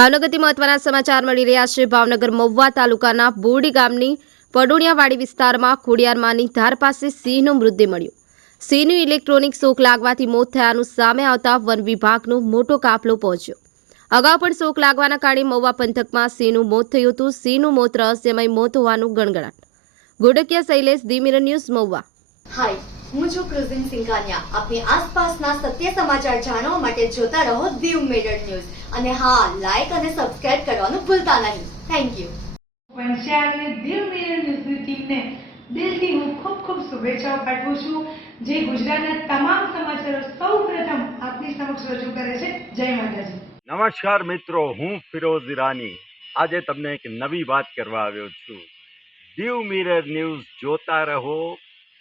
ભાવનગરથી મહત્વના સમાચાર મળી રહ્યા છે. ભાવનગર મહુવા તાલુકાના બોરડી ગામની પડુણિયાવાડી વિસ્તારમાં ખોડિયારમાંની ધાર પાસે સિંહનો મૃતદેહ મળ્યો. સિંહનું ઇલેક્ટ્રોનિક શોક લાગવાથી મોત થયાનું સામે આવતા વન વિભાગનો મોટો કાફલો પહોંચ્યો. અગાઉ પણ શોક લાગવાના કારણે મહુવા પંથકમાં સિંહનું મોત થયું હતું. સિંહનું મોત રહસ્યમય મોત હોવાનું ગણગણાટ. Godkiya Shailesh, the news Mahuva. Hi હું છું ક્રુઝિન સિંઘાનિયા આપની આસપાસના સત્ય સમાચાર જાણવા માટે જોતા રહો દીવ મિરર ન્યૂઝ અને હા લાઈક અને સબસ્ક્રાઇબ કરવાનું ભૂલતા નહીં. થેન્ક યુ પંચાયતને દીવ મેડર ન્યૂઝની ટીમને દિલથી હું ખૂબ ખૂબ શુભેચ્છાઓ પાઠવું છું જે ગુજરાતના તમામ સમાચારો સૌ પ્રથમ આપની સમક્ષ રજૂ કરે છે. જય માતાજી. નમસ્કાર મિત્રો હું ફિરોઝ ઈરાની. આજે તમને એક નવી વાત કરવા આવ્યો છું. દીવ મિરર ન્યૂઝ જોતા રહો